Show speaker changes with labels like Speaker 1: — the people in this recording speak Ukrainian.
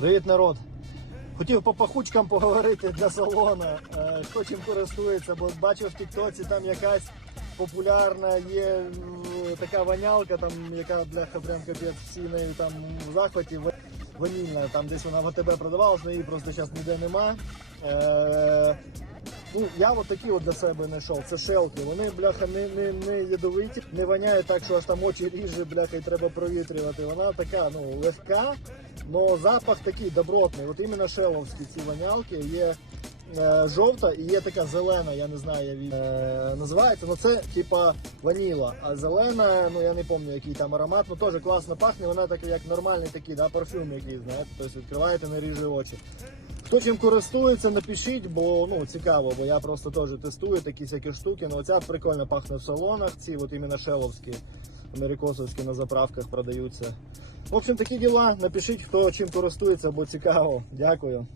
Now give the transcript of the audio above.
Speaker 1: Привіт, народ! Хотів по пахучкам поговорити для салона. Е, Хто чим користується, бо бачив в Тіктоці там якась популярна є така ванялка, там, яка бляха прям капець всі нею там в захваті. Ванільна, там десь вона в АТБ продавалась, але її просто зараз ніде нема. Е, Ну, я от такі от для себе знайшов. Це шелки. Вони, бляха, не, не, не ядовиті, не воняють так, що аж там очі ріже, бляха, і треба провітрювати. Вона така, ну, легка, але запах такий добротний. От іменно шеловські ці вонялки є. е, Жовта і є така зелена, я не знаю, як її е, називається. Ну це типа ваніла. А зелена, ну я не пам'ятаю, який там аромат, ну теж класно пахне. Вона така, як нормальний такий, да, парфюм якийсь, знаєте, тобто відкриваєте, не ріже очі. Хто чим користується, напишіть, бо ну цікаво, бо я просто теж тестую такі всякі штуки. Ну оця прикольно пахне в салонах. Ці от іменно шеловські, америкосовські на заправках продаються. В общем, такі діла. Напишіть, хто чим користується, бо цікаво. Дякую.